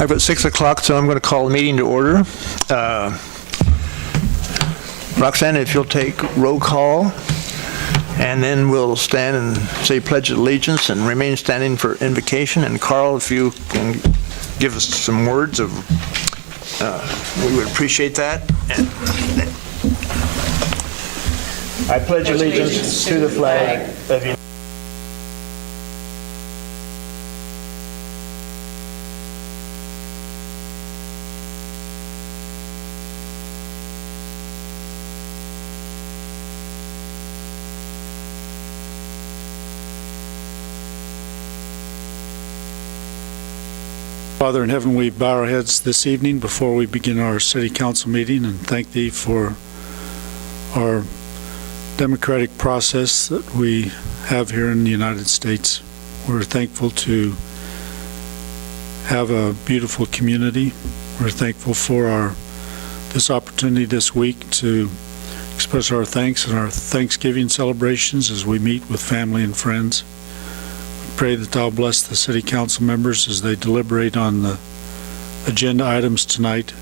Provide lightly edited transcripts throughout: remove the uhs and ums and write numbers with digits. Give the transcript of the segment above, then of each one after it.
I've got 6 o'clock, so I'm going to call the meeting to order. Roxanne, if you'll take roll call, and then we'll stand and say Pledge of Allegiance and remain standing for invocation. And Carl, if you can give us some words of, we would appreciate that. And I pledge allegiance to the flag of the United States. Father in heaven, we bow our heads this evening before we begin our city council meeting and thank thee for our democratic process that we have here in the United States. We're thankful to have a beautiful community. We're thankful for this opportunity this week to express our thanks and our Thanksgiving celebrations as we meet with family and friends. Pray that thou bless the city council members as they deliberate on the agenda items tonight.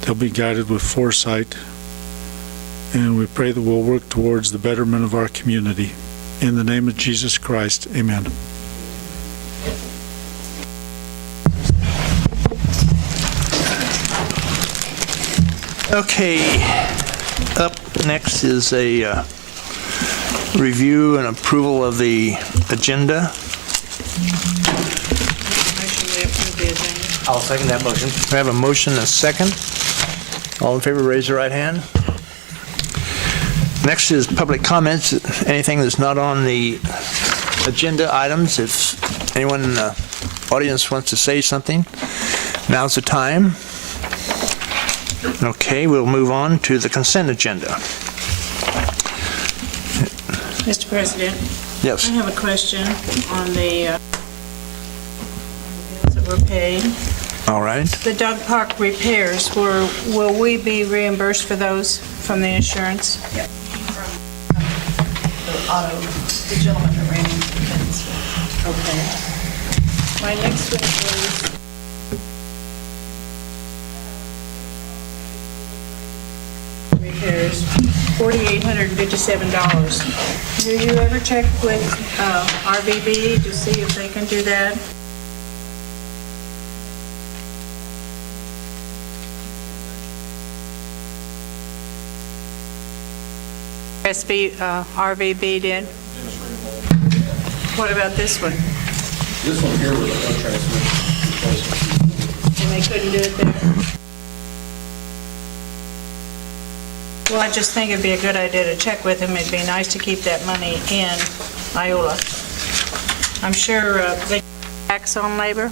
They'll be guided with foresight, and we pray that we'll work towards the betterment of our community. In the name of Jesus Christ, amen. Okay, up next is a review and approval of the agenda. I'll second that motion. We have a motion and a second. All in favor, raise your right hand. Next is public comments. Anything that's not on the agenda items. If anyone in the audience wants to say something, now's the time. Okay, we'll move on to the consent agenda. Mr. President? Yes. I have a question on the bills that were paid. All right. The dog park repairs, will we be reimbursed for those from the insurance? Yep. The gentleman that ran into the fence. Okay. My next one is repairs, $4,857. Do you ever check with RVB to see if they can do that? RVB did? What about this one? This one here was a transmission. And they couldn't do it there? Well, I just think it'd be a good idea to check with them. It'd be nice to keep that money in Iola. I'm sure they tax on labor?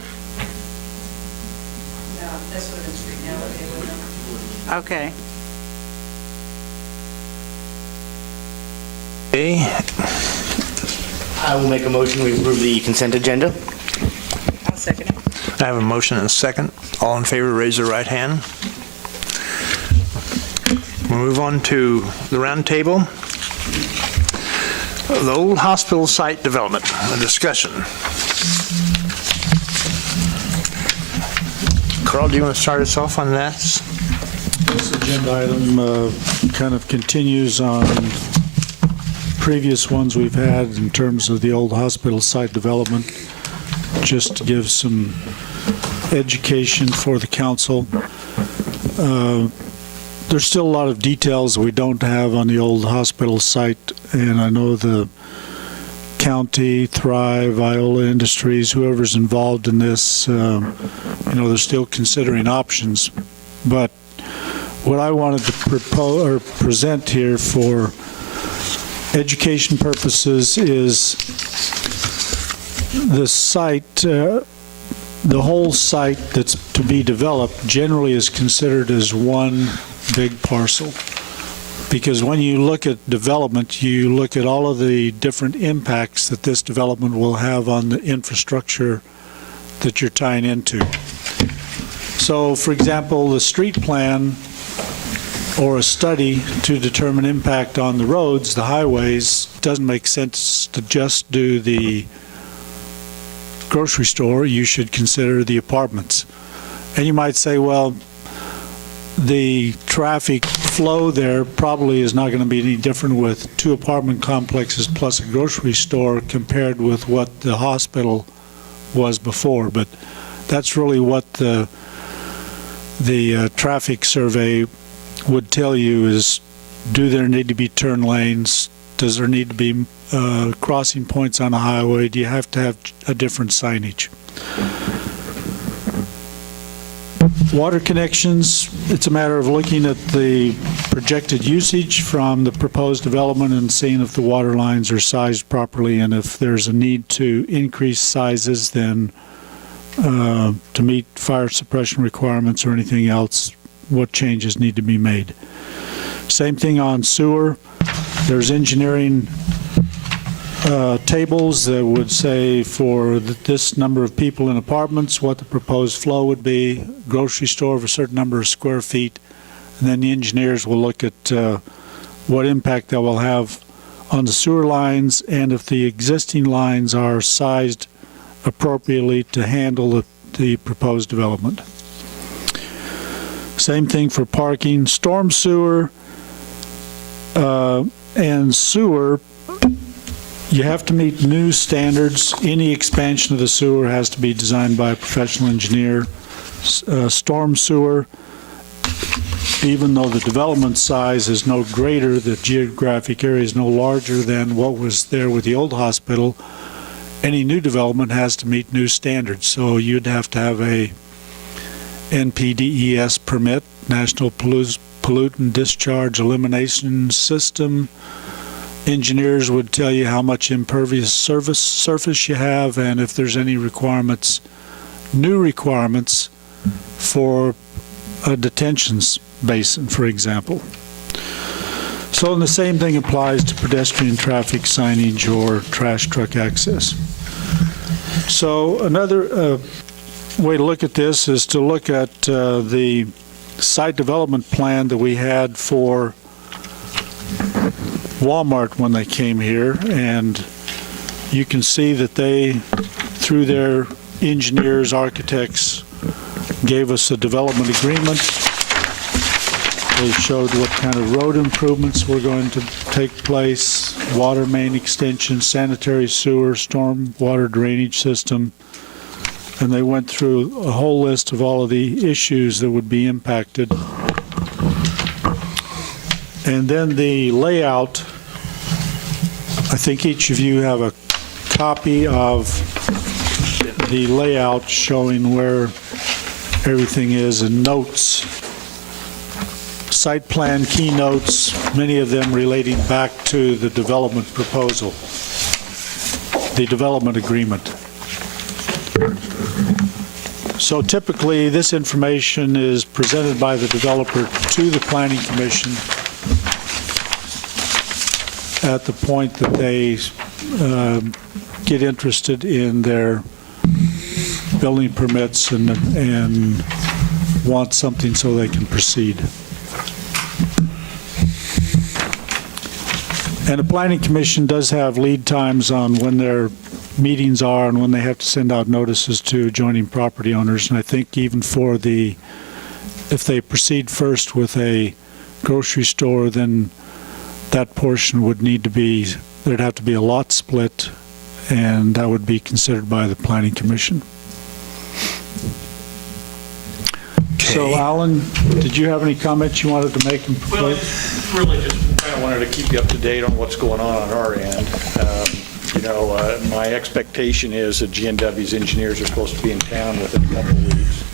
No, that's what it's right now. Okay. Okay. I will make a motion to approve the consent agenda. I'll second it. I have a motion and a second. All in favor, raise your right hand. We'll move on to the round table. The old hospital site development, a discussion. Carl, do you want to start us off on that? This agenda item kind of continues on previous ones we've had in terms of the old hospital site development, just to give some education for the council. There's still a lot of details we don't have on the old hospital site, and I know the county, Thrive, Iola Industries, whoever's involved in this, they're still considering options. But what I wanted to propose or present here for education purposes is the site, the whole site that's to be developed generally is considered as one big parcel. Because when you look at development, you look at all of the different impacts that this development will have on the infrastructure that you're tying into. So, for example, the street plan or a study to determine impact on the roads, the highways, doesn't make sense to just do the grocery store, you should consider the apartments. And you might say, well, the traffic flow there probably is not going to be any different with 2 apartment complexes plus a grocery store compared with what the hospital was before. But that's really what the traffic survey would tell you is, do there need to be turn lanes? Does there need to be crossing points on a highway? Do you have to have a different signage? Water connections, it's a matter of looking at the projected usage from the proposed development and seeing if the water lines are sized properly, and if there's a need to increase sizes, then to meet fire suppression requirements or anything else, what changes need to be made. Same thing on sewer. There's engineering tables that would say for this number of people in apartments, what the proposed flow would be, grocery store of a certain number of square feet, and then the engineers will look at what impact that will have on the sewer lines, and if the existing lines are sized appropriately to handle the proposed development. Same thing for parking. Storm sewer and sewer, you have to meet new standards. Any expansion of the sewer has to be designed by a professional engineer. Storm sewer, even though the development size is no greater, the geographic area is no larger than what was there with the old hospital, any new development has to meet new standards. So you'd have to have a NPDES permit, National Pollutant Discharge Elimination System. Engineers would tell you how much impervious surface you have, and if there's any requirements, new requirements for a detention basin, for example. So, and the same thing applies to pedestrian traffic signage or trash truck access. So another way to look at this is to look at the site development plan that we had for Walmart when they came here, and you can see that they, through their engineers, architects, gave us a development agreement. They showed what kind of road improvements were going to take place, water main extension, sanitary sewer, storm water drainage system, and they went through a whole list of all of the issues that would be impacted. And then the layout, I think each of you have a copy of the layout showing where everything is, and notes, site plan keynotes, many of them relating back to the development proposal, the development agreement. So typically, this information is presented by the developer to the Planning Commission at the point that they get interested in their building permits and want something so they can proceed. And the Planning Commission does have lead times on when their meetings are and when they have to send out notices to adjoining property owners. And I think even for if they proceed first with a grocery store, then that portion would need to be, there'd have to be a lot split, and that would be considered by the Planning Commission. So, Alan, did you have any comments you wanted to make? Well, really just kind of wanted to keep you up to date on what's going on our end. My expectation is that G&W's engineers are supposed to be in town within a couple of weeks.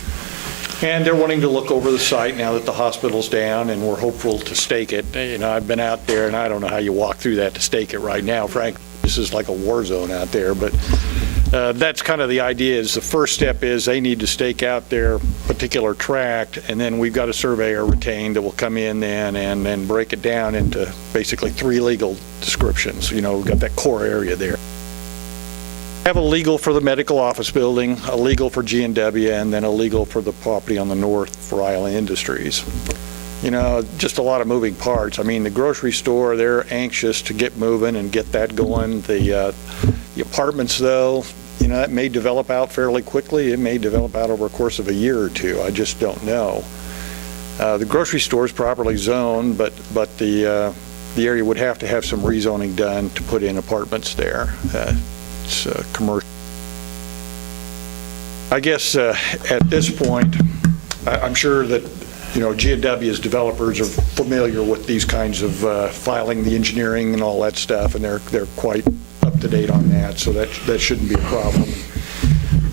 And they're wanting to look over the site now that the hospital's down, and we're hopeful to stake it. I've been out there, and I don't know how you walk through that to stake it right now. Frankly, this is like a war zone out there, but that's kind of the idea. Is the first step is they need to stake out their particular tract, and then we've got a surveyor retained that will come in then and then break it down into basically 3 legal descriptions. We've got that core area there. Have a legal for the medical office building, a legal for G&W, and then a legal for the property on the north for Iola Industries. Just a lot of moving parts. I mean, the grocery store, they're anxious to get moving and get that going. The apartments, though, that may develop out fairly quickly. It may develop out over a course of a year or two. I just don't know. The grocery store is properly zoned, but the area would have to have some rezoning done to put in apartments there. It's commercial. I guess at this point, I'm sure that G&W as developers are familiar with these kinds of filing the engineering and all that stuff, and they're quite up to date on that, so that shouldn't be a problem.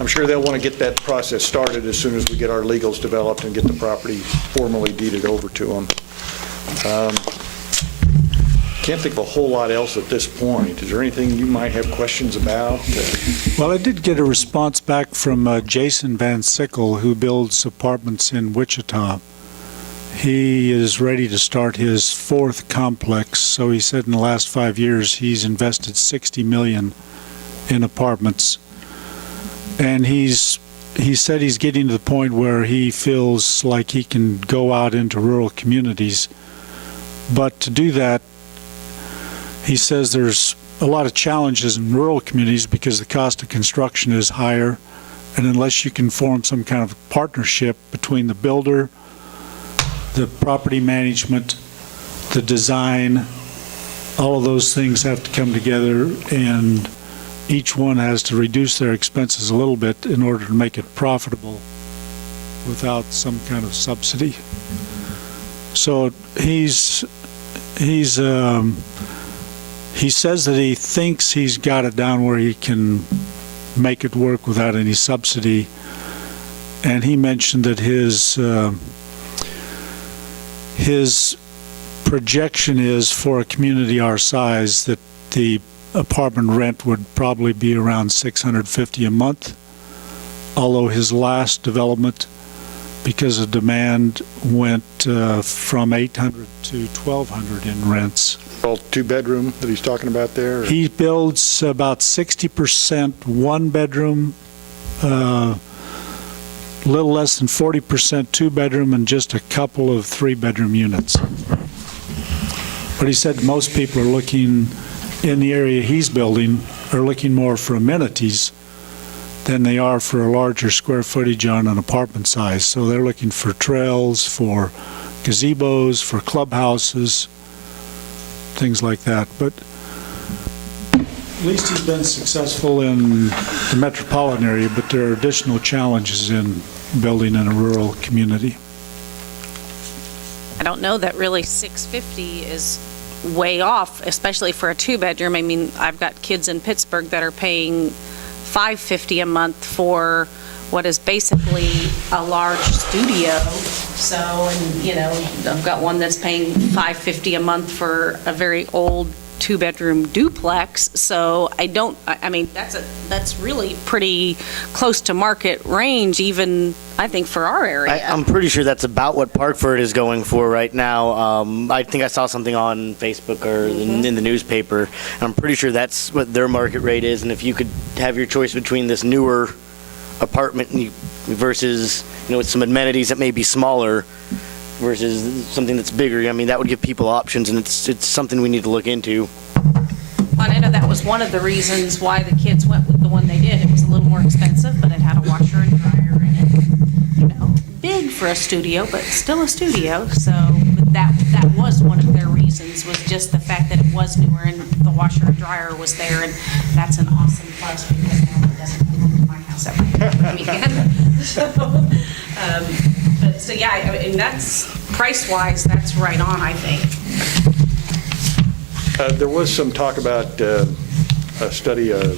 I'm sure they'll want to get that process started as soon as we get our legals developed and get the property formally deeded over to them. Can't think of a whole lot else at this point. Is there anything you might have questions about? Well, I did get a response back from Jason Van Sickle, who builds apartments in Wichita. He is ready to start his 4th complex, so he said in the last 5 years he's invested $60 million in apartments. And he said he's getting to the point where he feels like he can go out into rural communities. But to do that, he says there's a lot of challenges in rural communities because the cost of construction is higher, and unless you can form some kind of partnership between the builder, the property management, the design, all of those things have to come together, and each one has to reduce their expenses a little bit in order to make it profitable without some kind of subsidy. So he says that he thinks he's got it down where he can make it work without any subsidy. And he mentioned that his projection is for a community our size that the apartment rent would probably be around $650 a month, although his last development, because of demand, went from $800 to $1,200 in rents. All 2-bedroom that he's talking about there? He builds about 60% 1-bedroom, little less than 40% 2-bedroom, and just a couple of 3-bedroom units. But he said most people are looking in the area he's building are looking more for amenities than they are for a larger square footage on an apartment size. So they're looking for trails, for gazebos, for clubhouses, things like that. But at least he's been successful in the metropolitan area, but there are additional challenges in building in a rural community. I don't know that really 650 is way off, especially for a 2-bedroom. I mean, I've got kids in Pittsburgh that are paying $550 a month for what is basically a large studio. So, and I've got one that's paying $550 a month for a very old 2-bedroom duplex. So that's really pretty close to market range, even I think for our area. I'm pretty sure that's about what Parkford is going for right now. I think I saw something on Facebook or in the newspaper. And I'm pretty sure that's what their market rate is. And if you could have your choice between this newer apartment versus, with some amenities that may be smaller versus something that's bigger, I mean, that would give people options, and it's something we need to look into. Well, I know that was one of the reasons why the kids went with the one they did. It was a little more expensive, but it had a washer and dryer in it. Big for a studio, but still a studio. So but that was one of their reasons, was just the fact that it was newer and the washer and dryer was there, and that's an awesome plus because now it doesn't come to my house every weekend. So yeah, I mean, that's price-wise, that's right on, I think. There was some talk about a study, a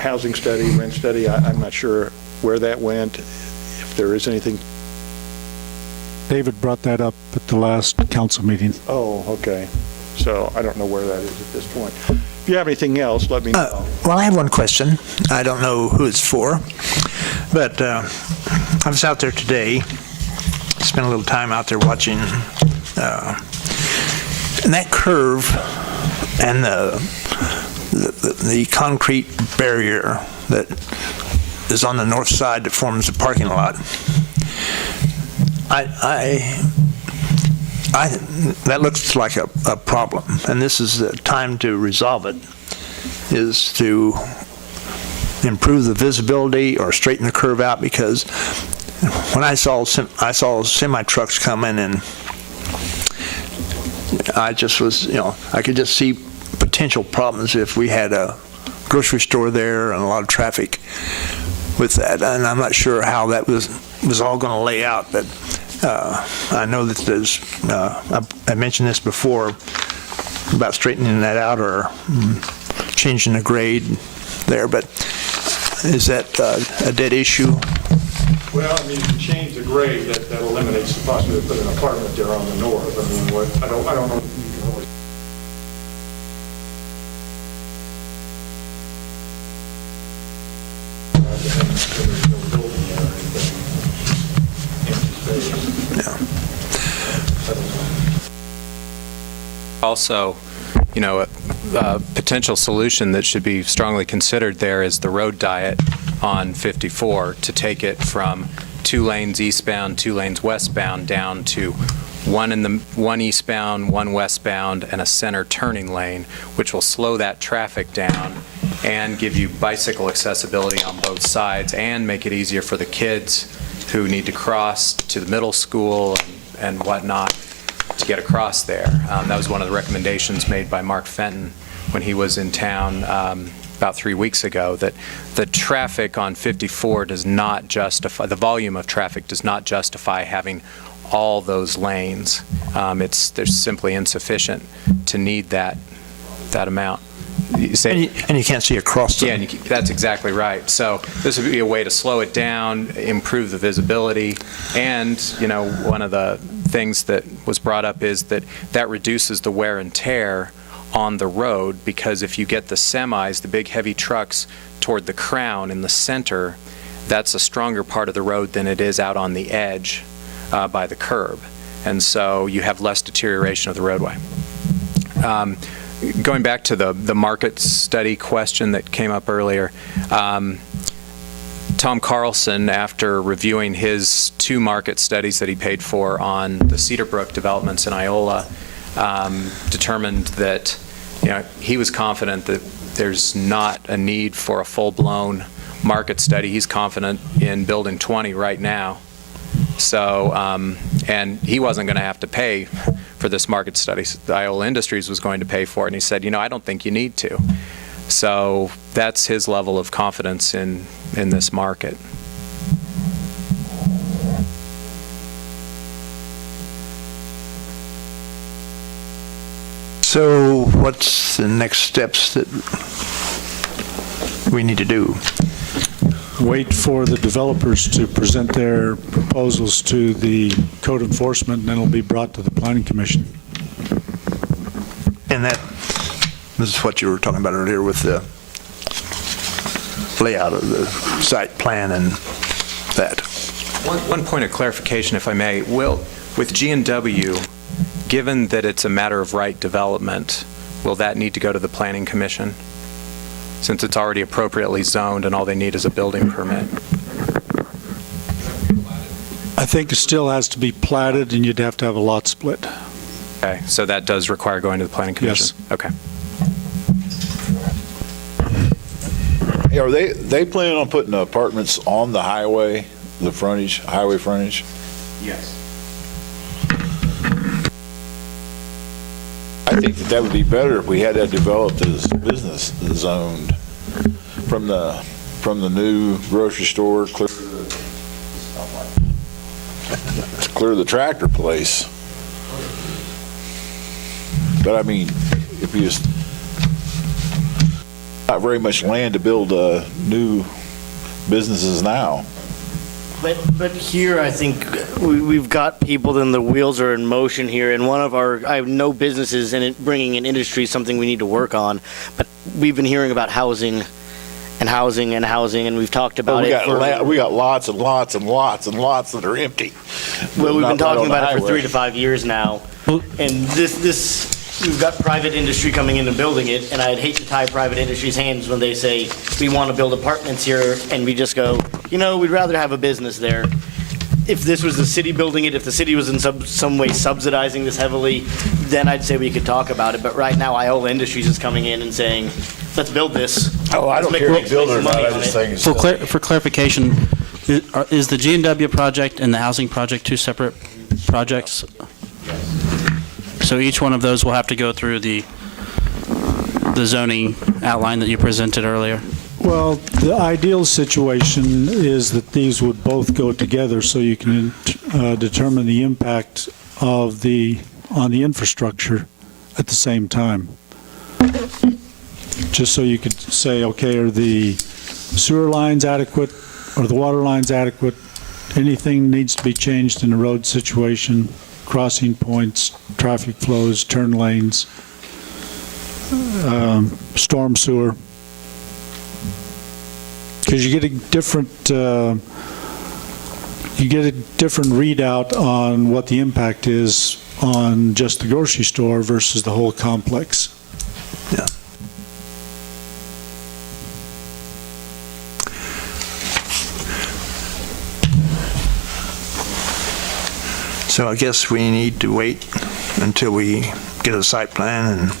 housing study, rent study. I'm not sure where that went, if there is anything. David brought that up at the last council meeting. Oh, okay. So I don't know where that is at this point. If you have anything else, let me know. Well, I have one question. I don't know who it's for, but I was out there today, spent a little time out there watching, and that curve and the concrete barrier that is on the north side that forms the parking lot. That looks like a problem, and this is the time to resolve it, is to improve the visibility or straighten the curve out, because when I saw semi trucks coming, and I just was, I could just see potential problems if we had a grocery store there and a lot of traffic with that. And I'm not sure how that was all going to lay out, but I know that there's, I mentioned this before about straightening that out or changing the grade there, but is that a dead issue? Well, I mean, if you change the grade, that eliminates the possibility of putting an apartment there on the north. I mean, I don't know if you can always. There's no building there or anything. Empty space. Yeah. I don't know. Also, a potential solution that should be strongly considered there is the road diet on 54, to take it from 2 lanes eastbound, 2 lanes westbound, down to one eastbound, 1 westbound, and a center turning lane, which will slow that traffic down and give you bicycle accessibility on both sides and make it easier for the kids who need to cross to the middle school and whatnot to get across there. That was one of the recommendations made by Mark Fenton when he was in town about 3 weeks ago, that the traffic on 54 does not justify, the volume of traffic does not justify having all those lanes. They're simply insufficient to need that amount. You say, And you can't see across them. yeah, and that's exactly right. So this would be a way to slow it down, improve the visibility, and, one of the things that was brought up is that reduces the wear and tear on the road, because if you get the semis, the big heavy trucks, toward the crown in the center, that's a stronger part of the road than it is out on the edge by the curb. And so you have less deterioration of the roadway. Going back to the market study question that came up earlier, Tom Carlson, after reviewing his 2 market studies that he paid for on the Cedar Brook developments in Iola, determined that he was confident that there's not a need for a full-blown market study. He's confident in building 20 right now. So, and he wasn't going to have to pay for this market study. Iola Industries was going to pay for it, and he said, I don't think you need to. So that's his level of confidence in this market. So what's the next steps that we need to do? Wait for the developers to present their proposals to the code enforcement, and then it'll be brought to the planning commission. And this is what you were talking about earlier with the layout of the site plan and that. One point of clarification, if I may. With G&W, given that it's a matter of right development, will that need to go to the planning commission, since it's already appropriately zoned and all they need is a building permit? I think it still has to be platted, and you'd have to have a lot split. Okay, so that does require going to the planning commission? Yes. Okay. Hey, are they planning on putting apartments on the highway, the frontage, highway frontage? Yes. I think that would be better if we had that developed as business zoned from the new grocery store clear to the tractor place. But I mean, if you just not very much land to build new businesses now. But here, I think we've got people, then the wheels are in motion here, and I have no businesses, and bringing in industry is something we need to work on. But we've been hearing about housing, and we've talked about We got lots and lots and lots and lots that are empty. Well, we've been Not right talking on the about it for highway. 3 to 5 years now, and we've got private industry coming in and building it, and I'd hate to tie private industry's hands when they say, we want to build apartments here, and we just go, we'd rather have a business there. If this was the city building it, if the city was in some way subsidizing this heavily, then I'd say we could talk about it, but right now Iola Industries is coming in and saying, let's build this, Oh, I don't care if you build it or not, I just think it's silly. For clarification, is the G&W project and the housing project two separate projects? So each one of those will have to go through the zoning outline that you presented earlier? Well, the ideal situation is that these would both go together so you can determine the impact on the infrastructure at the same time. Just so you could say, okay, are the sewer lines adequate, or the water lines adequate? Anything needs to be changed in the road situation, crossing points, traffic flows, turn lanes, storm sewer. Because you get a different readout on what the impact is on just the grocery store versus the whole complex. Yeah. So I guess we need to wait until we get a site plan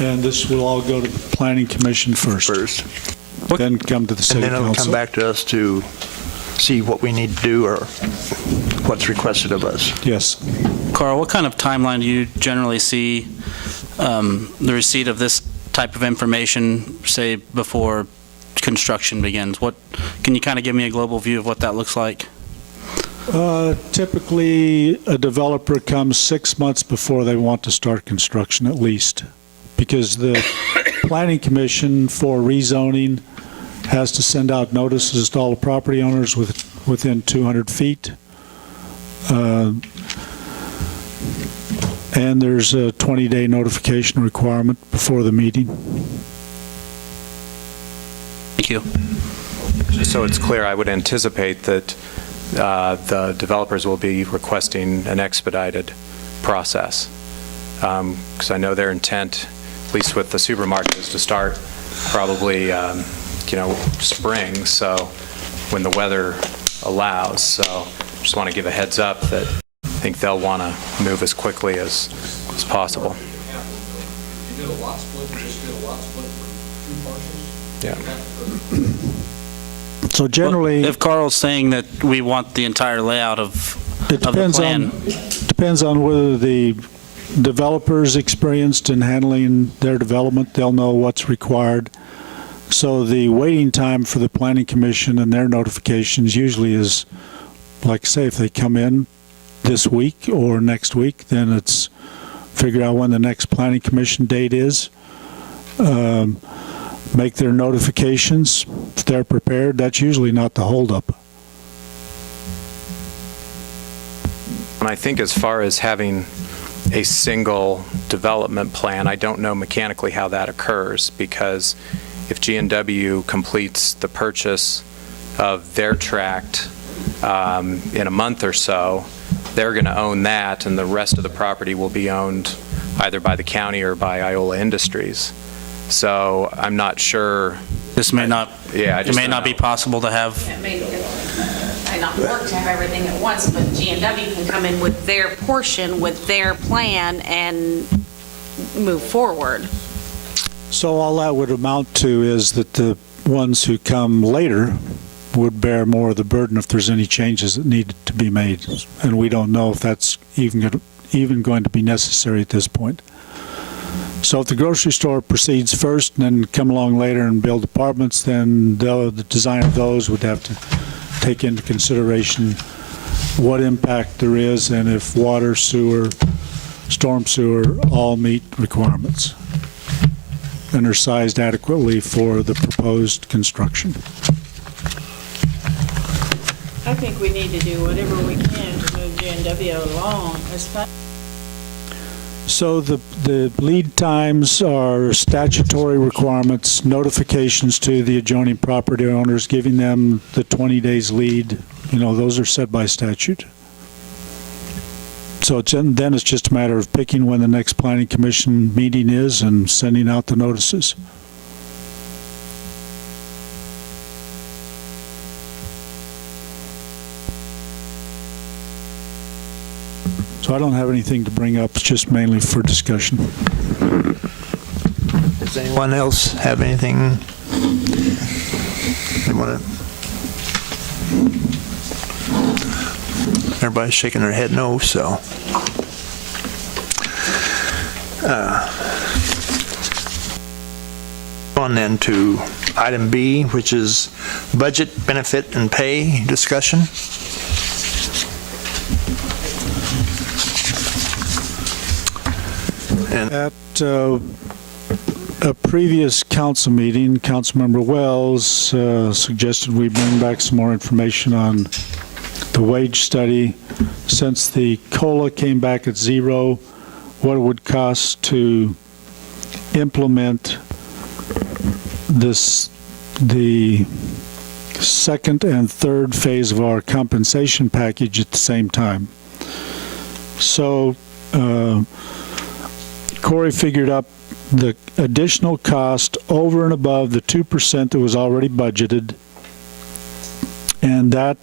And this will all go to the planning commission first, then come to the and city then it'll come council. back to us to see what we need to do or what's requested of us. Yes. Carl, what kind of timeline do you generally see the receipt of this type of information, say, before construction begins? Can you kind of give me a global view of what that looks like? Typically, a developer comes 6 months before they want to start construction at least, because the planning commission for rezoning has to send out notices to all the property owners within 200 feet. And there's a 20-day notification requirement before the meeting. Thank you. Just so it's clear, I would anticipate that the developers will be requesting an expedited process. Because I know their intent, at least with the supermarket, is to start probably, spring, so when the weather allows. So just want to give a heads up that I think they'll want to move as quickly as possible. You did a lot split, just did a lot split for 2 parcels? Yeah. So generally, If Carl's saying that we want the entire layout of it the plan, depends on whether the developer's experienced in handling their development. They'll know what's required. So the waiting time for the planning commission and their notifications usually is, like say, if they come in this week or next week, then it's figure out when the next planning commission date is, make their notifications. If they're prepared, that's usually not the holdup. And I think as far as having a single development plan, I don't know mechanically how that occurs, because if G&W completes the purchase of their tract in a month or so, they're going to own that, and the rest of the property will be owned either by the county or by Iola Industries. So I'm not sure. this may not, Yeah, I it just may don't not be know. possible to have. It may not work to have everything at once, but G&W can come in with their portion, with their plan, and move forward. So all that would amount to is that the ones who come later would bear more of the burden if there's any changes that needed to be made. And we don't know if that's even going to be necessary at this point. So if the grocery store proceeds first and then come along later and build apartments, then the design of those would have to take into consideration what impact there is and if water, sewer, storm sewer all meet requirements and are sized adequately for the proposed construction. I think we need to do whatever we can to move G&W along. So the lead times are statutory requirements, notifications to the adjoining property owners, giving them the 20 days lead. Those are set by statute. So then it's just a matter of picking when the next planning commission meeting is and sending out the notices. So I don't have anything to bring up. It's just mainly for discussion. Does anyone else have anything You want to? Everybody's shaking their head no, so. On then to item B, which is budget, benefit, and pay discussion. And At a previous council meeting, Councilmember Wells suggested we bring back some more information on the wage study. Since the COLA came back at zero, what it would cost to implement the second and third phase of our compensation package at the same time. So Corey figured up the additional cost over and above the 2% that was already budgeted, and that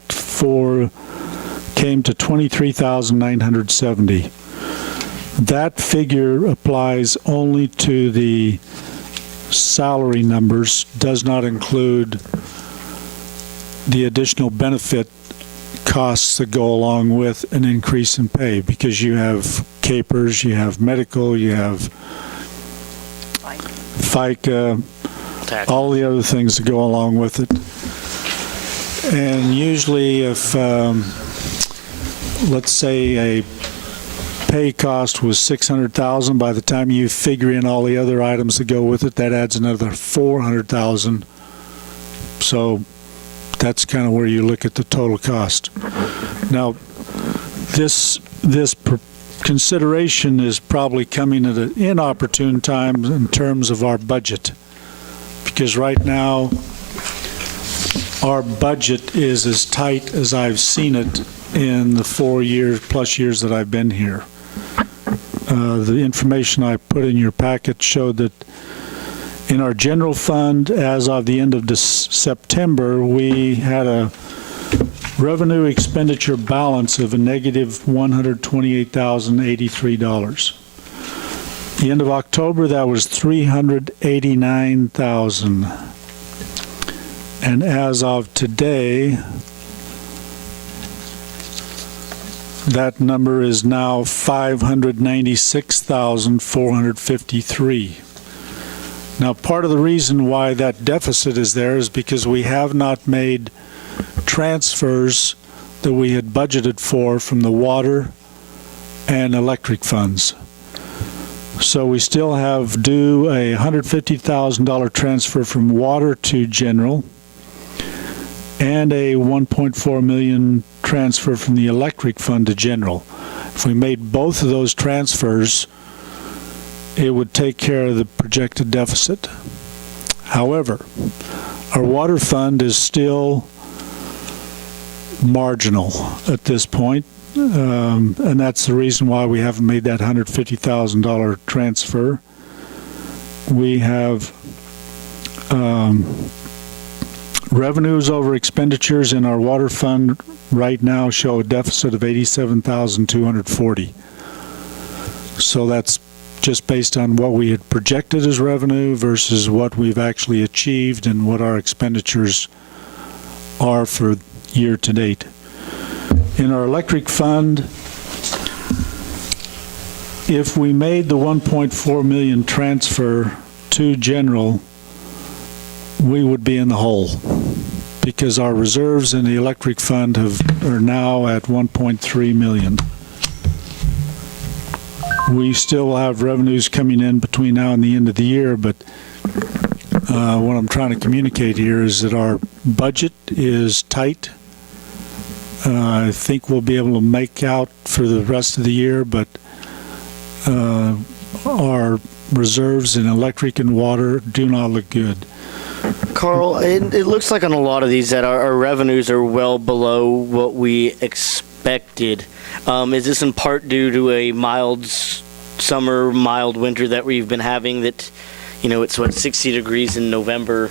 came to $23,970. That figure applies only to the salary numbers, does not include the additional benefit costs that go along with an increase in pay, because you have capers, you have medical, you have FICA, all the other things that go along with it. And usually if, let's say a pay cost was $600,000, by the time you figure in all the other items that go with it, that adds another $400,000. So that's kind of where you look at the total cost. Now, this consideration is probably coming at an inopportune time in terms of our budget, because right now our budget is as tight as I've seen it in the 4+ years that I've been here. The information I put in your packet showed that in our general fund, as of the end of September, we had a revenue expenditure balance of a negative $128,083. The end of October, that was $389,000. And as of today, that number is now $596,453. Now, part of the reason why that deficit is there is because we have not made transfers that we had budgeted for from the water and electric funds. So we still have due a $150,000 transfer from water to general and a $1.4 million transfer from the electric fund to general. If we made both of those transfers, it would take care of the projected deficit. However, our water fund is still marginal at this point, and that's the reason why we haven't made that $150,000 transfer. We have revenues over expenditures in our water fund right now show a deficit of $87,240. So that's just based on what we had projected as revenue versus what we've actually achieved and what our expenditures are for year to date. In our electric fund, if we made the $1.4 million transfer to general, we would be in the hole, because our reserves in the electric fund are now at $1.3 million. We still have revenues coming in between now and the end of the year, but what I'm trying to communicate here is that our budget is tight. I think we'll be able to make out for the rest of the year, but our reserves in electric and water do not look good. Carl, it looks like on a lot of these that our revenues are well below what we expected. Is this in part due to a mild summer, mild winter that we've been having, that, it's 60 degrees in November,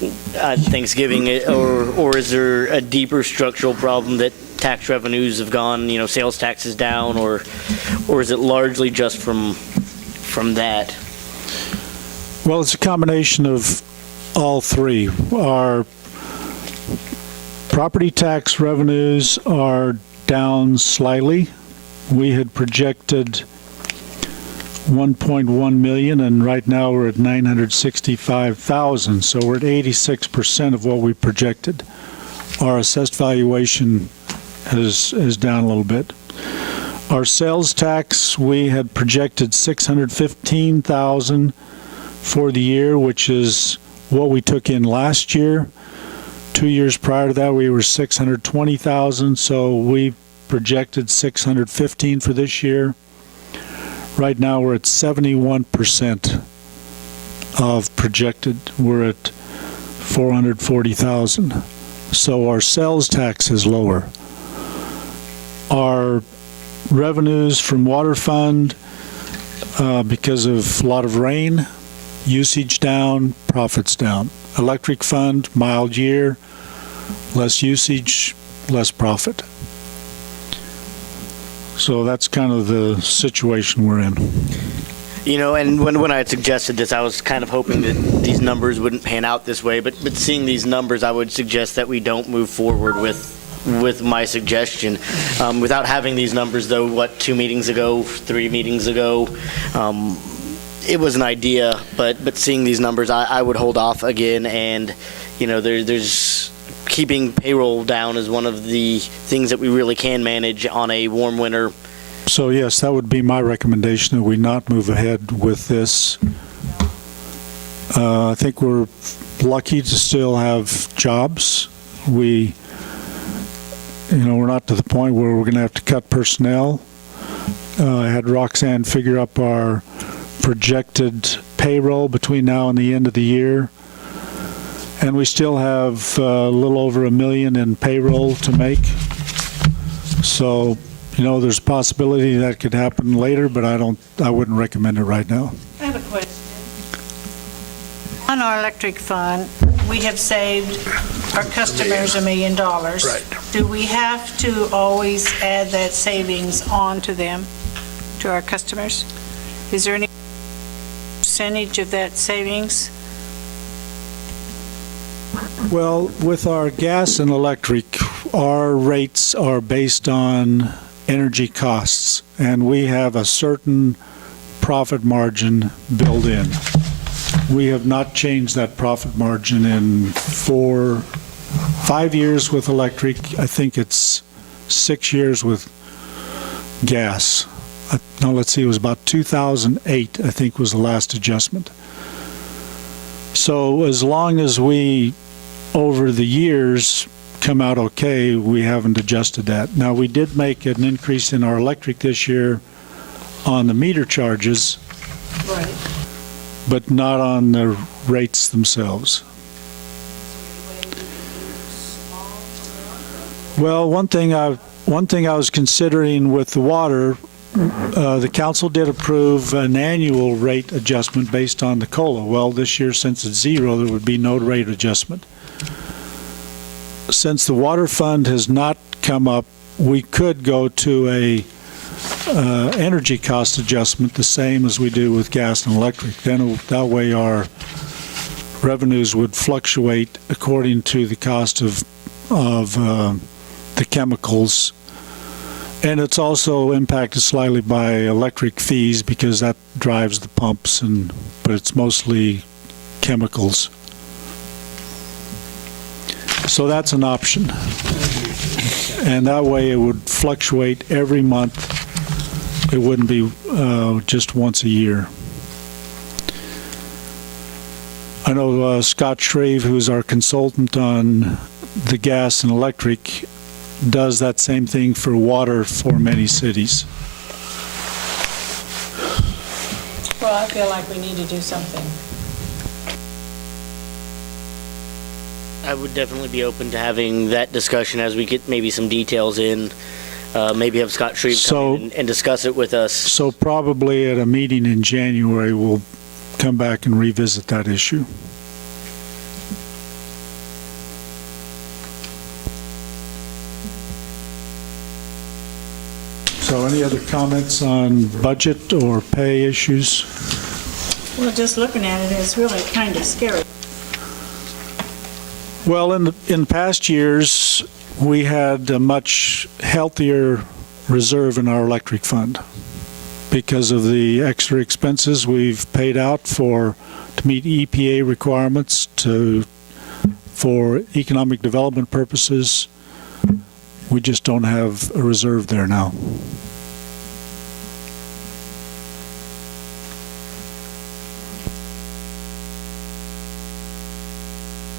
Thanksgiving, or is there a deeper structural problem that tax revenues have gone, sales taxes down, or is it largely just from that? Well, it's a combination of all three. Our property tax revenues are down slightly. We had projected 1.1 million, and right now we're at 965,000, so we're at 86% of what we projected. Our assessed valuation is down a little bit. Our sales tax, we had projected 615,000 for the year, which is what we took in last year. 2 years prior to that, we were 620,000, so we projected 615 for this year. Right now, we're at 71% of projected. We're at 440,000. So our sales tax is lower. Our revenues from water fund, because of a lot of rain, usage down, profits down. Electric fund, mild year, less usage, less profit. So that's kind of the situation we're in. You know, and when I had suggested this, I was kind of hoping that these numbers wouldn't pan out this way, but seeing these numbers, I would suggest that we don't move forward with my suggestion. Without having these numbers, though, 2 meetings ago, 3 meetings ago, it was an idea, but seeing these numbers, I would hold off again. And, you know, there's keeping payroll down is one of the things that we really can manage on a warm winter. So yes, that would be my recommendation, that we not move ahead with this. I think we're lucky to still have jobs. We're not to the point where we're going to have to cut personnel. I had Roxanne figure up our projected payroll between now and the end of the year. And we still have a little over $1 million in payroll to make. So, there's a possibility that could happen later, but I wouldn't recommend it right now. I have a question. On our electric fund, we have saved our customers $1 million. Right. Do we have to always add that savings on to them, to our customers? Is there any percentage of that savings? Well, with our gas and electric, our rates are based on energy costs, and we have a certain profit margin built in. We have not changed that profit margin in 5 years with electric. I think it's 6 years with gas. No, let's see, it was about 2008, I think, was the last adjustment. So as long as we, over the years, come out okay, we haven't adjusted that. Now, we did make an increase in our electric this year on the meter charges, Right. but not on the rates themselves. Well, one thing I was considering with the water, the council did approve an annual rate adjustment based on the COLA. Well, this year, since it's zero, there would be no rate adjustment. Since the water fund has not come up, we could go to a energy cost adjustment, the same as we do with gas and electric. Then that way our revenues would fluctuate according to the cost of the chemicals. And it's also impacted slightly by electric fees because that drives the pumps, but it's mostly chemicals. So that's an option. And that way it would fluctuate every month. It wouldn't be just once a year. I know Scott Shreve, who's our consultant on the gas and electric, does that same thing for water for many cities. Well, I feel like we need to do something. I would definitely be open to having that discussion as we get maybe some details in. Maybe have Scott Shreve come in and discuss it with us. So probably at a meeting in January, we'll come back and revisit that issue. So any other comments on budget or pay issues? Well, just looking at it, it's really kind of scary. Well, in past years, we had a much healthier reserve in our electric fund because of the extra expenses we've paid out to meet EPA requirements, for economic development purposes. We just don't have a reserve there now.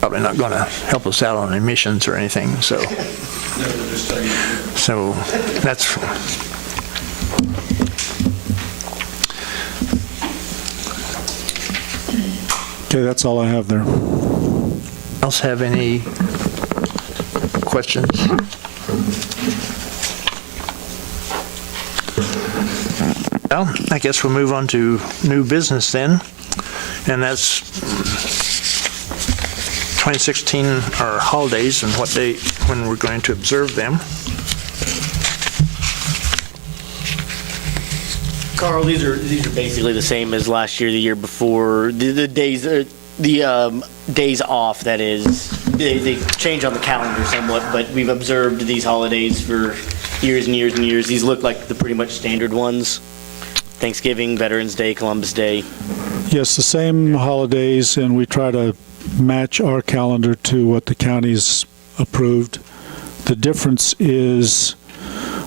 Probably not going to help us out on emissions or anything, so that's, Okay, that's all I have there. else have any questions? Well, I guess we'll move on to new business then, and that's 2016, our holidays and when we're going to observe them. Carl, these are basically the same as last year, the year before. The days, days off, that is, they change on the calendar somewhat, but we've observed these holidays for years and years and years. These look like the pretty much standard ones. Thanksgiving, Veterans Day, Columbus Day. Yes, the same holidays, and we try to match our calendar to what the county's approved. The difference is,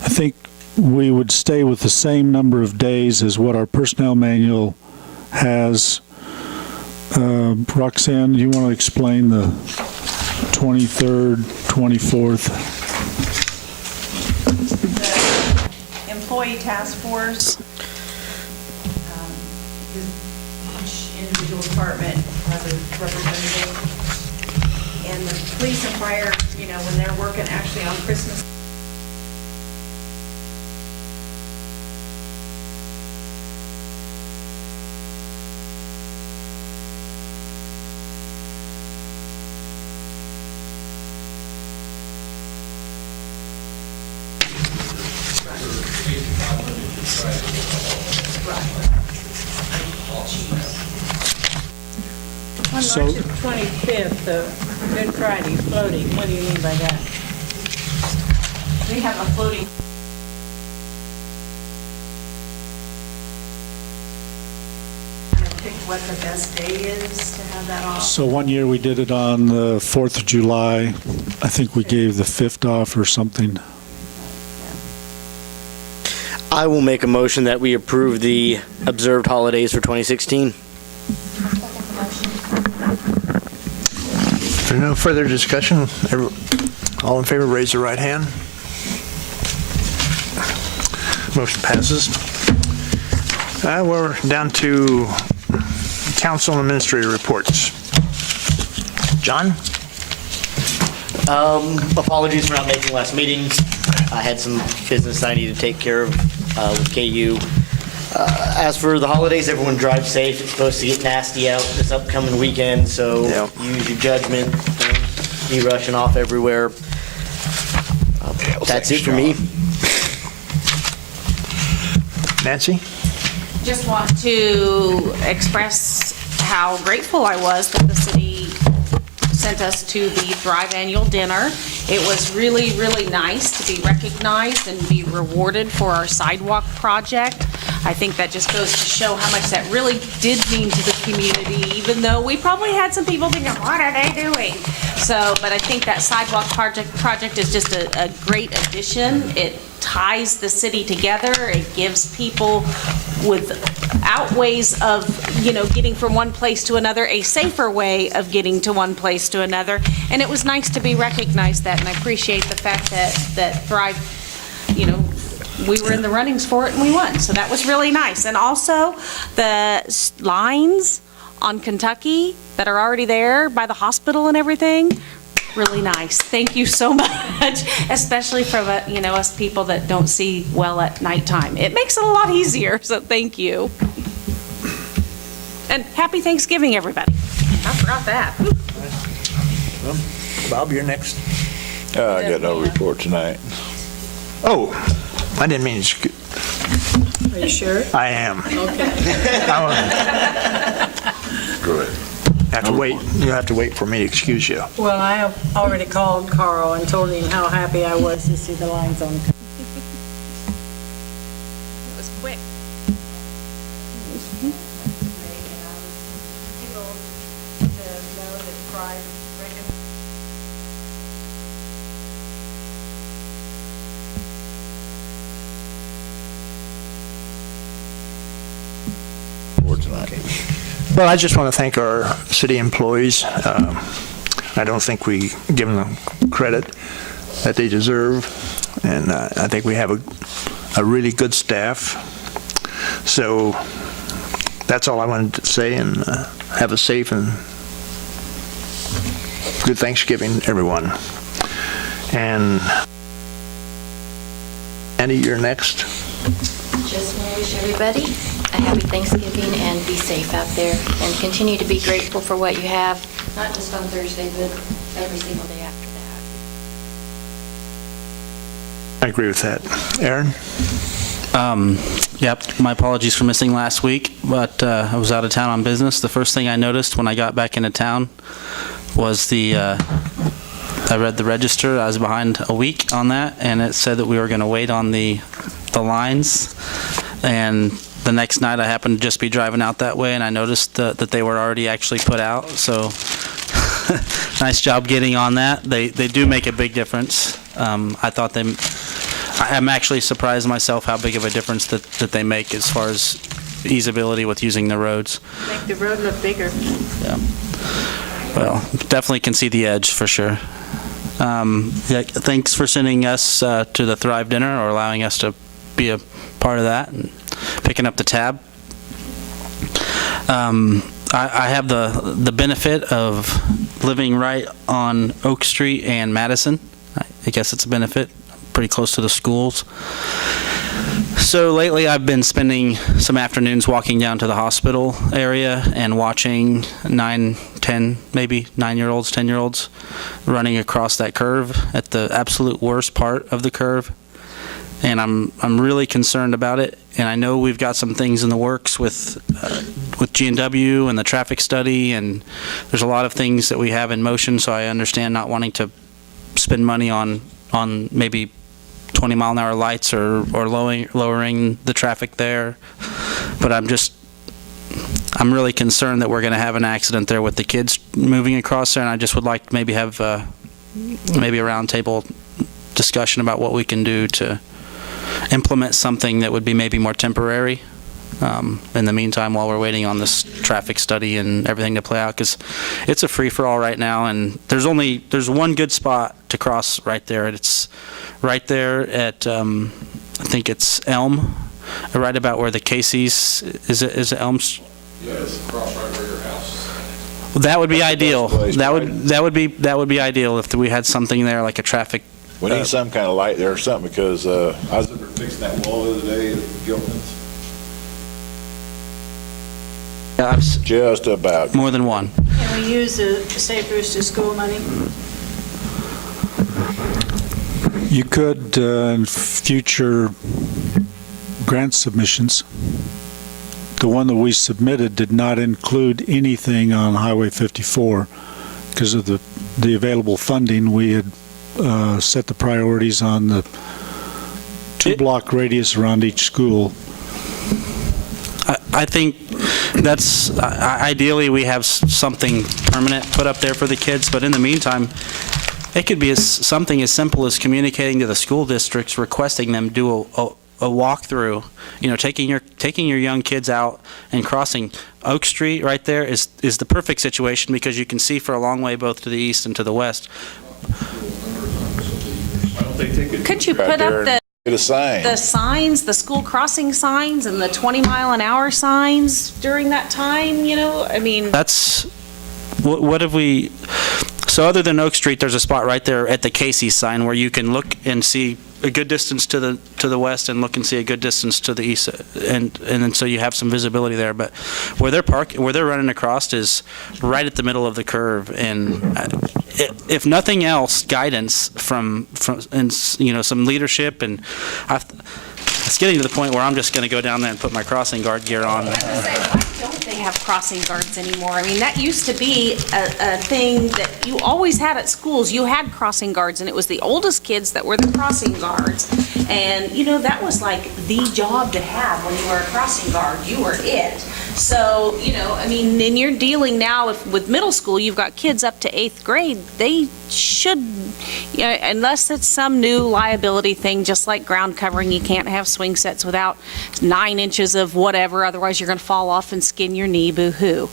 I think we would stay with the same number of days as what our personnel manual has. Roxanne, do you want to explain the 23rd, 24th? The employee task force, each individual department has a representative. And the police and fire, when they're working actually on Christmas, On So- March 25th, the Good Friday floating, what do you mean by that? we have a floating. Kind of pick what the best day is to have that off. So one year we did it on the 4th of July. I think we gave the 5th off or something. I will make a motion that we approve the observed holidays for 2016. If there's no further discussion, all in favor, raise your right hand. Motion passes. We're down to council and administrator reports. John? Apologies for not making last meeting. I had some business I needed to take care of with KU. As for the holidays, everyone drive safe. It's supposed to get nasty out this upcoming weekend, so Yep. use your judgment. Don't be rushing off everywhere. That's it for me. Nancy? Just want to express how grateful I was that the city sent us to the Thrive Annual Dinner. It was really, really nice to be recognized and be rewarded for our sidewalk project. I think that just goes to show how much that really did mean to the community, even though we probably had some people thinking, what are they doing? So, but I think that sidewalk project is just a great addition. It ties the city together. It gives people without ways of, getting from one place to another, a safer way of getting to one place to another. And it was nice to be recognized that, and I appreciate the fact that Thrive, we were in the runnings for it and we won. So that was really nice. And also the lines on Kentucky that are already there by the hospital and everything, really nice. Thank you so much, especially from us people that don't see well at nighttime. It makes it a lot easier, so thank you. And happy Thanksgiving, everybody. I forgot that. Bob, you're next. I got no report tonight. Oh, I didn't mean to. Are you sure? I am. Okay. Go ahead. You have to wait for me to excuse you. Well, I have already called Carl and told him how happy I was to see the lines on. It was quick. For tonight. Well, I just want to thank our city employees. I don't think we give them the credit that they deserve, and I think we have a really good staff. So that's all I wanted to say, and have a safe and good Thanksgiving, everyone. And Andy, you're next. Just want to wish everybody a happy Thanksgiving and be safe out there and continue to be grateful for what you have, not just on Thursday, but every single day after that. I agree with that. Aaron? Yep, my apologies for missing last week, but I was out of town on business. The first thing I noticed when I got back into town was I read the register. I was behind a week on that, and it said that we were going to wait on the lines. And the next night I happened to just be driving out that way, and I noticed that they were already actually put out. So nice job getting on that. They do make a big difference. I'm actually surprised myself how big of a difference that they make as far as easeability with using the roads. Make the road look bigger. Yeah. Well, definitely can see the edge for sure. Yeah, thanks for sending us to the Thrive Dinner, or allowing us to be a part of that and picking up the tab. I have the benefit of living right on Oak Street and Madison. I guess it's a benefit, pretty close to the schools. So lately I've been spending some afternoons walking down to the hospital area and watching 9, 10, maybe 9-year-olds, 10-year-olds running across that curve at the absolute worst part of the curve. And I'm really concerned about it. And I know we've got some things in the works with G&W and the traffic study, and there's a lot of things that we have in motion, so I understand not wanting to spend money on maybe 20-mile-an-hour lights or lowering the traffic there. But I'm really concerned that we're going to have an accident there with the kids moving across there, and I just would like to maybe have maybe a roundtable discussion about what we can do to implement something that would be maybe more temporary in the meantime while we're waiting on this traffic study and everything to play out, because it's a free-for-all right now, and there's one good spot to cross right there, and it's right there at I think it's Elm, right about where the Casey's is it Elm's? Yes, across right where your house. That would be ideal. Place, That right? would be ideal if we had something there like a traffic. We need some kind of light there or something, because I was over fixing that wall the other day at Gilman's. Just about. More than one. Can we use the Safe Routes to School money? You could, in future grant submissions. The one that we submitted did not include anything on Highway 54 because of the available funding. We had set the priorities on the 2-block radius around each school. I think that's ideally we have something permanent put up there for the kids, but in the meantime, it could be something as simple as communicating to the school districts, requesting them do a walkthrough. You know, taking your young kids out and crossing Oak Street right there is the perfect situation, because you can see for a long way both to the east and to the west. Could you Right put there up the Get a sign. the signs, the school crossing signs and the 20-mile-an-hour signs during that time, you know? I mean, That's, what have we, so other than Oak Street, there's a spot right there at the Casey's sign where you can look and see a good distance to the west and look and see a good distance to the east, and then so you have some visibility there. But where they're running across is right at the middle of the curve, and if nothing else, guidance from and you know, some leadership, and it's getting to the point where I'm just going to go down there and put my crossing guard gear on. Why don't they have crossing guards anymore. I mean, that used to be a thing that you always had at schools. You had crossing guards, and it was the oldest kids that were the crossing guards. And, you know, that was like the job to have when you were a crossing guard. You were it. So, you know, I mean, and you're dealing now with middle school, you've got kids up to 8th grade. They should, you know, unless it's some new liability thing, just like ground covering, you can't have swing sets without 9 inches of whatever, otherwise you're going to fall off and skin your knee, boo-hoo,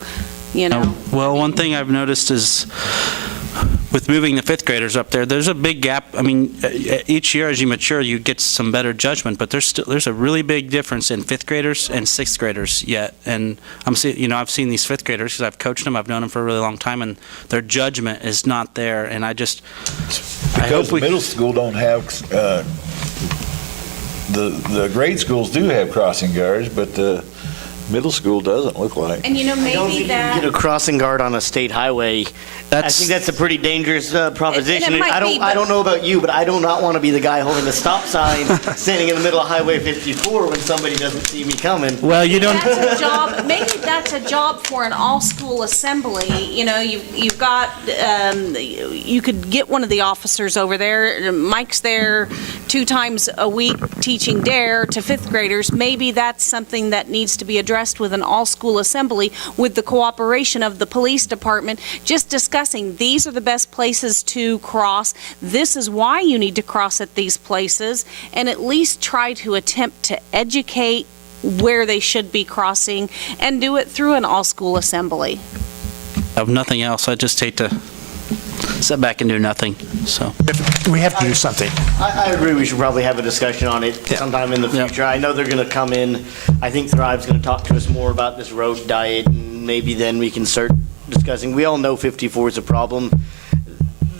you know? Well, one thing I've noticed is with moving the 5th graders up there, there's a big gap. I mean, each year as you mature, you get some better judgment, but there's a really big difference in 5th graders and 6th graders yet. And I've seen these 5th graders because I've coached them, I've known them for a really long time, and their judgment is not there. And I Because the middle school don't have, the grade schools do have crossing guards, but the middle school doesn't look like. And, you know, I don't maybe think that... you can get a crossing guard on a state highway. I think that's a pretty dangerous proposition. And it might be, I but- don't know about you, but I do not want to be the guy holding a stop sign, standing in the middle of Highway 54 when somebody doesn't see me coming. Well, you don't. That's a job, maybe that's a job for an all-school assembly. You know, you've got, you could get one of the officers over there. Mike's there 2 times a week teaching DARE to 5th graders. Maybe that's something that needs to be addressed with an all-school assembly with the cooperation of the police department, just discussing these are the best places to cross. This is why you need to cross at these places, and at least try to attempt to educate where they should be crossing and do it through an all-school assembly. Of nothing else, I just hate to sit back and do nothing, so. We have to do something. I agree we should probably have a discussion on it sometime in the future. I know they're going to come in. I think Thrive's going to talk to us more about this road diet, and maybe then we can start discussing. We all know 54 is a problem.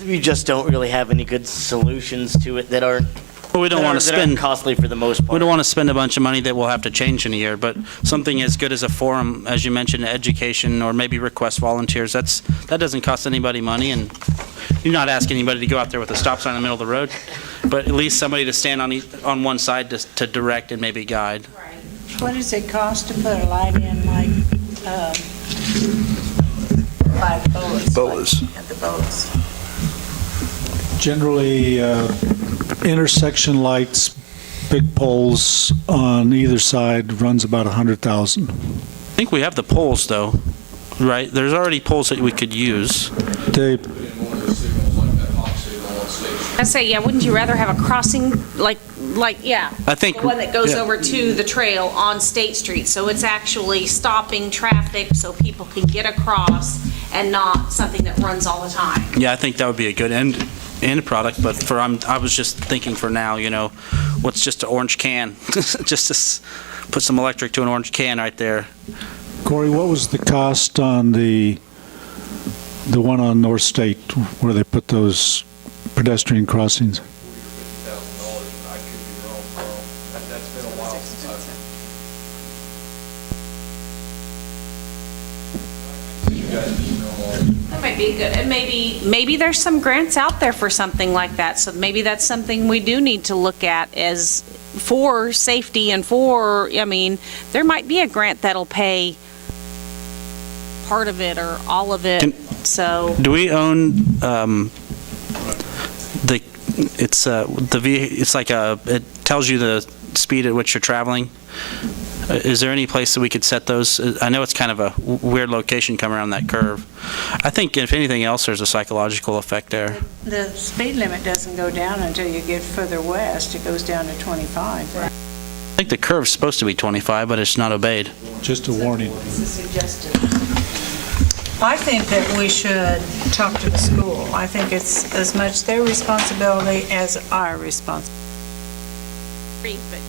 We just don't really have any good solutions to it that aren't Well, we don't want to spend costly for the most part. We don't want to spend a bunch of money that we'll have to change in a year, but something as good as a forum, as you mentioned, education, or maybe request volunteers, that doesn't cost anybody money, and you're not asking anybody to go out there with a stop sign in the middle of the road, but at least somebody to stand on one side to direct and maybe guide. What does it cost to put a light in, like, by the boats? At the boats. Generally, intersection lights, big poles on either side runs about 100,000. I think we have the poles, though, right? There's already poles that we could use. They, I say, yeah, wouldn't you rather have a crossing, yeah. I think. The one that goes yeah. over to the trail on State Street, so it's actually stopping traffic so people can get across and not something that runs all the time. Yeah, I think that would be a good end product, but I was just thinking for now, you know, what's just an orange can? Just to put some electric to an orange can right there. Corey, what was the cost on the one on North State where they put those pedestrian crossings? $40,000 or $50,000. I could be wrong, Carl. That's been a while since you guys know more. That might be good, and maybe there's some grants out there for something like that, so maybe that's something we do need to look at as for safety and I mean, there might be a grant that'll pay part of it or all of it, so. Do we own it tells you the speed at which you're traveling? Is there any place that we could set those? I know it's kind of a weird location coming around that curve. I think if anything else, there's a psychological effect there. The speed limit doesn't go down until you get further west. It goes down to 25. I think the curve's supposed to be 25, but it's not obeyed. Just a warning. It's a suggested. I think that we should talk to the school. I think it's as much their responsibility as our responsibility. But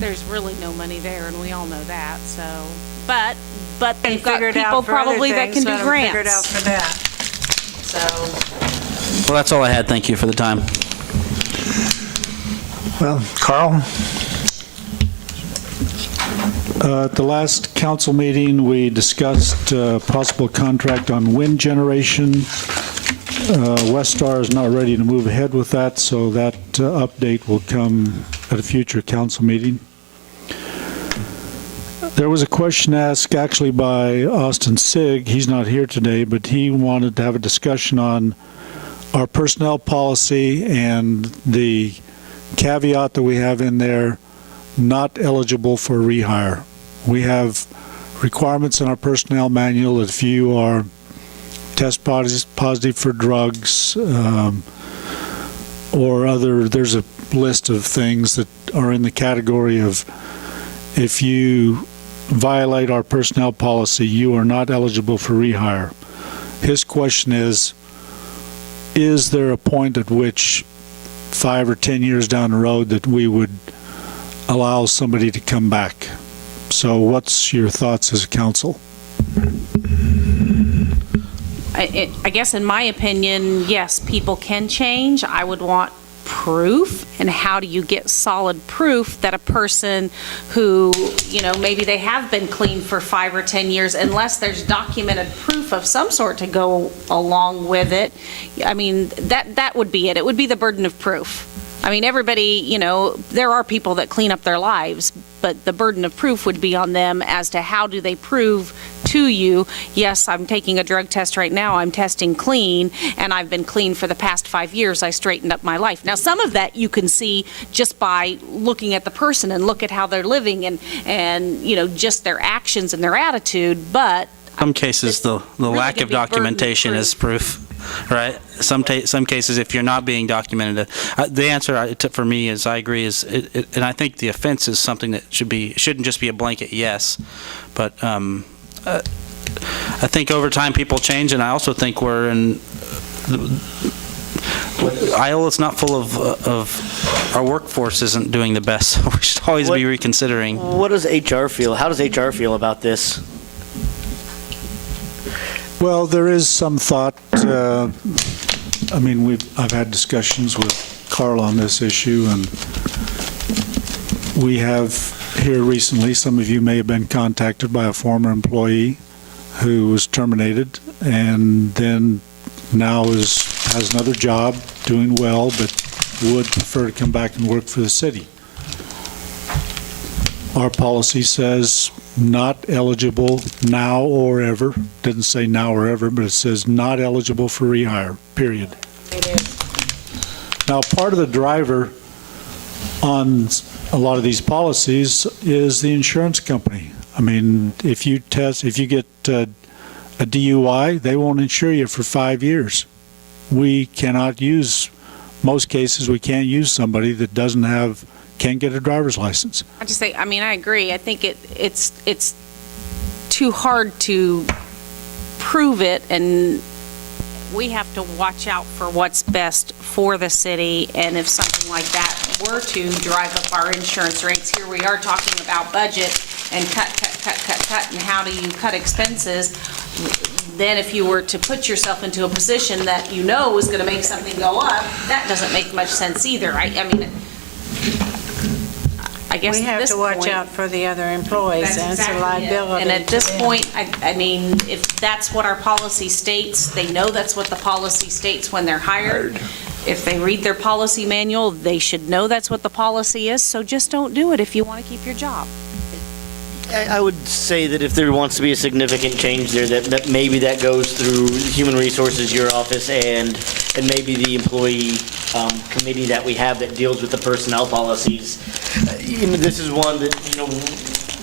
there's really no money there, and we all know that, so, but they've got people probably that can do grants. Figured out for that, so. Well, that's all I had. Thank you for the time. Well, Carl? At the last council meeting, we discussed possible contract on wind generation. Westar is not ready to move ahead with that, so that update will come at a future council meeting. There was a question asked actually by Austin Sigg. He's not here today, but he wanted to have a discussion on our personnel policy and the caveat that we have in there, not eligible for rehire. We have requirements in our personnel manual that if you are test positive for drugs or other, there's a list of things that are in the category of if you violate our personnel policy, you are not eligible for rehire. His question is there a point at which 5 or 10 years down the road that we would allow somebody to come back? So what's your thoughts as a council? I guess in my opinion, yes, people can change. I would want proof, and how do you get solid proof that a person who, maybe they have been clean for 5 or 10 years, unless there's documented proof of some sort to go along with it. I mean, that would be it. It would be the burden of proof. I mean, everybody, there are people that clean up their lives, but the burden of proof would be on them as to how do they prove to you, yes, I'm taking a drug test right now, I'm testing clean, and I've been clean for the past 5 years, I straightened up my life. Now, some of that you can see just by looking at the person and look at how they're living and just their actions and their attitude, but Some cases, the really lack gonna of be burden of documentation is proof, right? Some cases, if you're not being documented, the answer for me is I agree and I think the offense is something that shouldn't just be a blanket yes, but I think over time people change, and I also think Iola's not full of our workforce isn't doing the best, so we should always be reconsidering. What does HR feel? How does HR feel about this? Well, there is some thought. I've had discussions with Carl on this issue, and we have here recently, some of you may have been contacted by a former employee who was terminated and then now has another job, doing well, but would prefer to come back and work for the city. Our policy says not eligible now or ever. Didn't say now or ever, but it says not eligible for rehire, period. It is. Now, part of the driver on a lot of these policies is the insurance company. I mean, if you get a DUI, they won't insure you for 5 years. We cannot use, most cases, we can't use somebody that can't get a driver's license. I agree. I think it's too hard to prove it, and we have to watch out for what's best for the city, and if something like that were to drive up our insurance rates, here we are talking about budget and cut, and how do you cut expenses? Then if you were to put yourself into a position that is going to make something go up, that doesn't make much sense either. I guess We at have this to watch point- out for the other employees, That's and it's a exactly it. liability. And at this to them. point, if that's what our policy states, they know that's what the policy states when they're hired. If they read their policy manual, they should know that's what the policy is, so just don't do it if you want to keep your job. I would say that if there wants to be a significant change there, that maybe that goes through Human Resources, your office, and maybe the employee committee that we have that deals with the personnel policies. This is one that,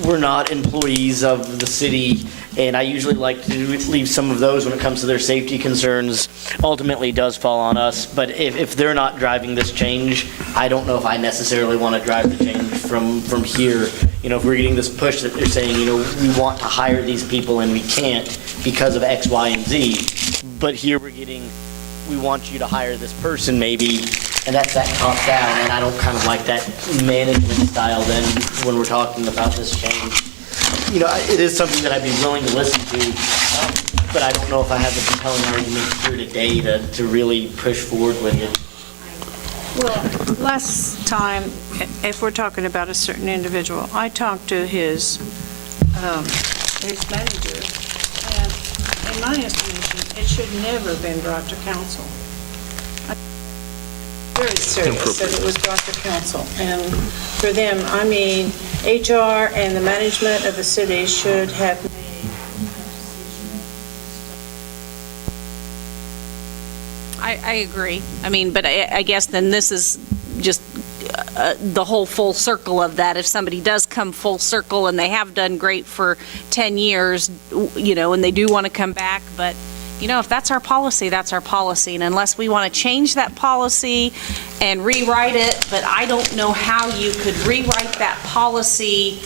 we're not employees of the city, and I usually like to leave some of those when it comes to their safety concerns. Ultimately, it does fall on us, but if they're not driving this change, I don't know if I necessarily want to drive the change from here. If we're getting this push that they're saying, we want to hire these people and we can't because of X, Y, and Z, but here we're getting, we want you to hire this person maybe, and that's that top down, and I don't kind of like that management style then when we're talking about this change. It is something that I'd be willing to listen to, but I don't know if I have a compelling argument here today to really push forward with it. Well, last time, if we're talking about a certain individual, I talked to his manager, and in my estimation, it should never have been brought to council. very serious that it was brought to council. And for them, I mean, HR and the management of the city should have made I agree. I mean, but I guess then this is just the whole full circle of that. If somebody does come full circle and they have done great for 10 years, you know, and they do want to come back, but, you know, if that's our policy, that's our policy. And unless we want to change that policy and rewrite it, but I don't know how you could rewrite that policy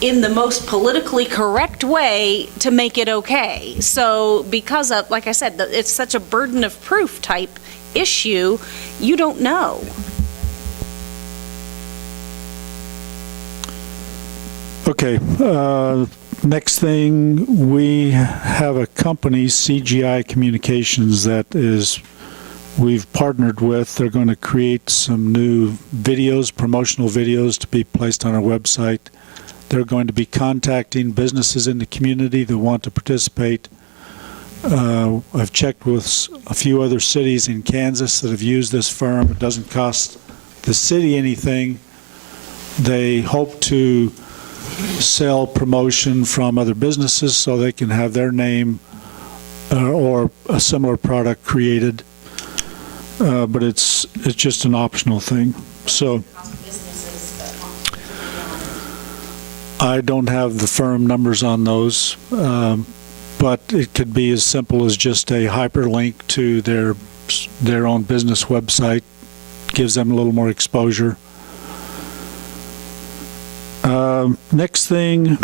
in the most politically correct way to make it okay. So because of, like I said, it's such a burden of proof type issue, you don't know. Okay, next thing, we have a company, CGI Communications, that we've partnered with. They're going to create some new videos, promotional videos to be placed on our website. They're going to be contacting businesses in the community that want to participate. I've checked with a few other cities in Kansas that have used this firm. It doesn't cost the city anything. They hope to sell promotion from other businesses so they can have their name or a similar product created. But it's just an optional thing. So I don't have the firm numbers on those, but it could be as simple as just a hyperlink to their own business website, gives them a little more exposure. Next thing,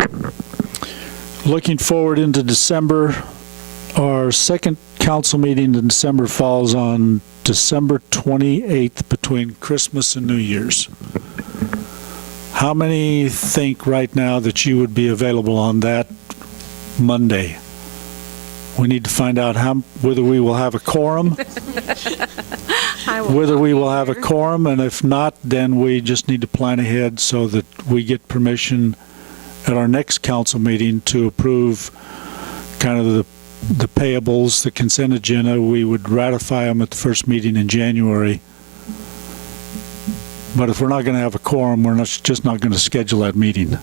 looking forward into December, our second council meeting in December falls on December 28th between Christmas and New Year's. How many think right now that you would be available on that Monday? We need to find out whether we will have a quorum. Whether we will have a quorum, and if not, then we just need to plan ahead so that we get permission at our next council meeting to approve kind of the payables, the consent agenda. We would ratify them at the first meeting in January. But if we're not going to have a quorum, we're just not going to schedule that meeting.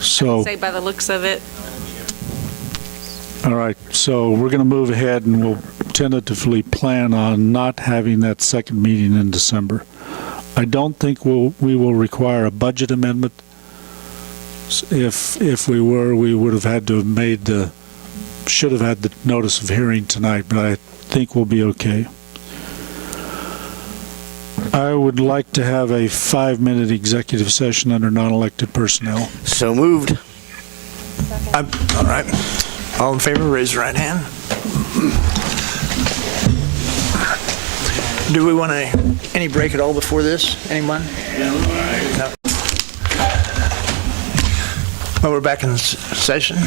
So, Say by the looks of it. all right, so we're going to move ahead and we'll tentatively plan on not having that second meeting in December. I don't think we will require a budget amendment. If we were, we would have had to have should have had the notice of hearing tonight, but I think we'll be okay. I would like to have a 5-minute executive session under non-elected personnel. So moved. All right. All in favor, raise your right hand. Do we want any break at all before this? Anyone? No. Well, we're back in session.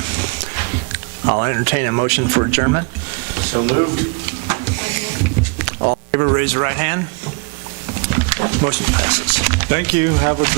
I'll entertain a motion for adjournment. So moved. All in favor, raise your right hand. Motion passes. Thank you. Have a great